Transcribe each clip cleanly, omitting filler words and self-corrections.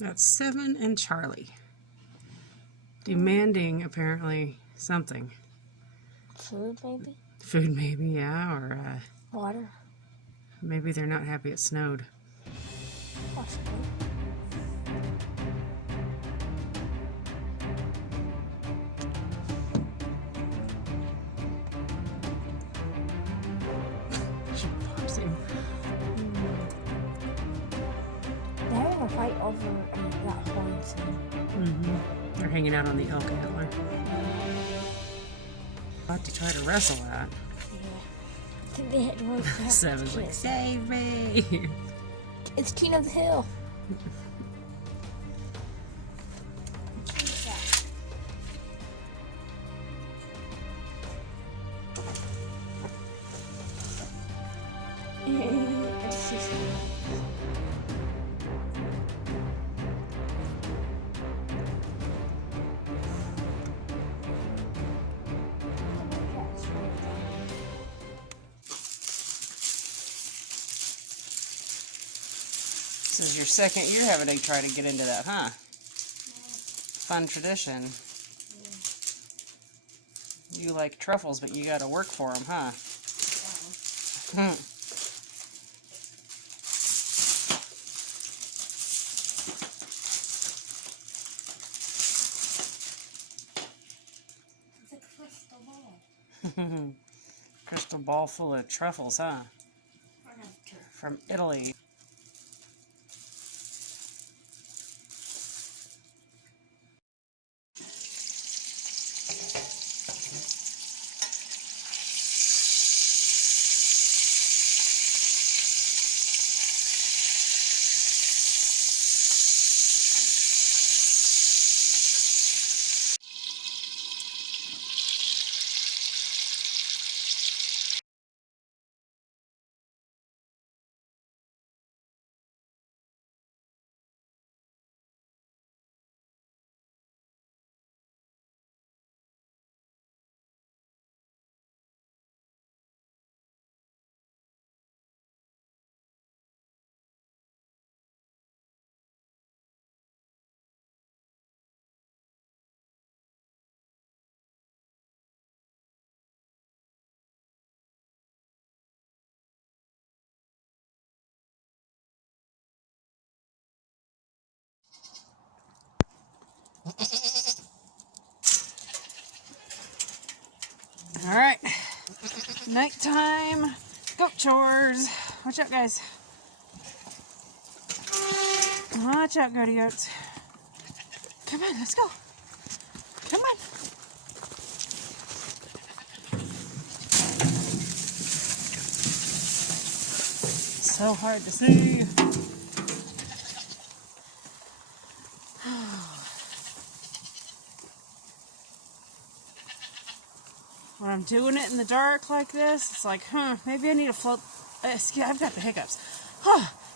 That's Seven and Charlie. Demanding, apparently, something. Food, maybe? Food, maybe, yeah, or Water? maybe they're not happy it snowed. Possibly. She pops him. They're having a fight over that horn thing. They're hanging out on the elk antler. About to try to wrestle that. Yeah. I think they had more to Seven's like, save me! It's King of the Hill. This is your second year having to try to get into that, huh? Fun tradition. You like truffles, but you gotta work for them, huh? It's a crystal ball. Crystal ball full of truffles, huh? From Italy. Alright. Nighttime goat chores. Watch out, guys. Watch out, goaty goats. Come on, let's go. Come on. So hard to see. When I'm doing it in the dark like this, it's like, maybe I need a float. I've got the hiccups.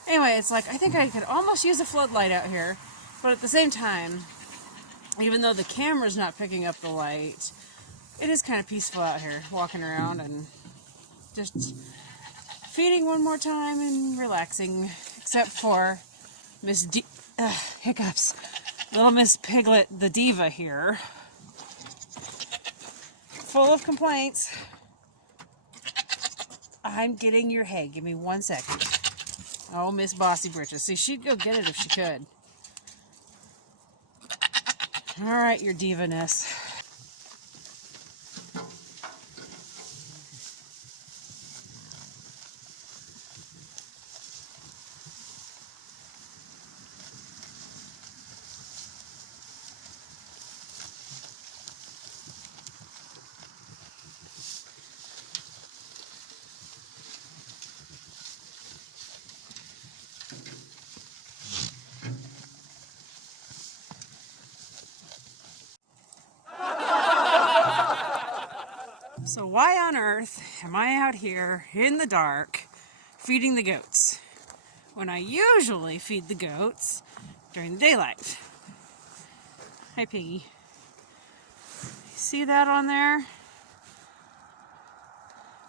Anyway, it's like, I think I could almost use a floodlight out here. But at the same time, even though the camera's not picking up the light, it is kind of peaceful out here, walking around and just feeding one more time and relaxing. Except for Miss hiccups. Little Miss Piglet, the diva here. Full of complaints. I'm getting your hay. Give me 1 second. Oh, Miss Bossy Britches. See, she'd go get it if she could. All right, your diva-ness. So why on earth am I out here in the dark feeding the goats when I usually feed the goats during the daylight? Hi, Piggy. See that on there?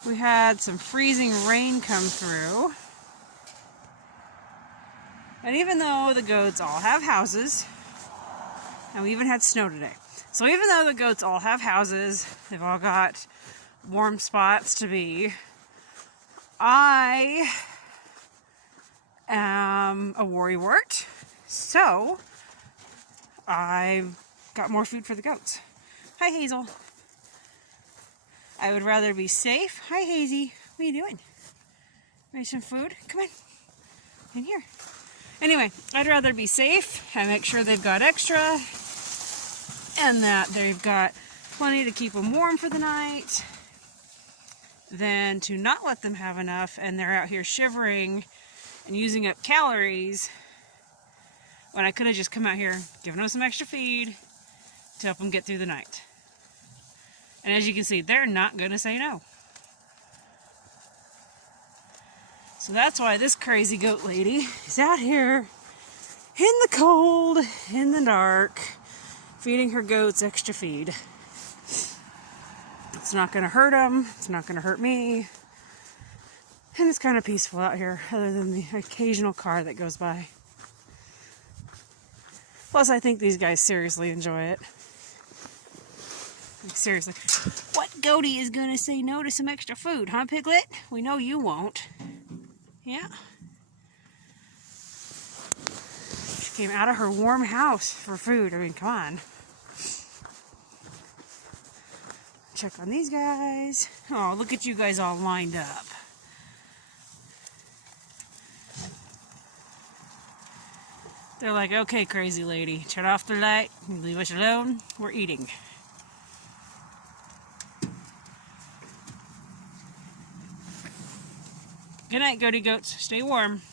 We had some freezing rain come through. And even though the goats all have houses, and we even had snow today. So even though the goats all have houses, they've all got warm spots to be, I am a worrywart. So I've got more food for the goats. Hi, Hazel. I would rather be safe. Hi, Hazy. What are you doing? Make some food? Come on. In here. Anyway, I'd rather be safe and make sure they've got extra and that they've got plenty to keep them warm for the night than to not let them have enough and they're out here shivering and using up calories when I could have just come out here, given them some extra feed to help them get through the night. And as you can see, they're not going to say no. So that's why this crazy goat lady is out here in the cold, in the dark, feeding her goats extra feed. It's not going to hurt them. It's not going to hurt me. And it's kind of peaceful out here, other than the occasional car that goes by. Plus, I think these guys seriously enjoy it. Like, seriously. What goatie is going to say no to some extra food, huh, Piglet? We know you won't. Yeah. She came out of her warm house for food. I mean, come on. Check on these guys. Oh, look at you guys all lined up. They're like, okay, crazy lady, turn off the light, leave us alone, we're eating. Good night, goaty goats. Stay warm.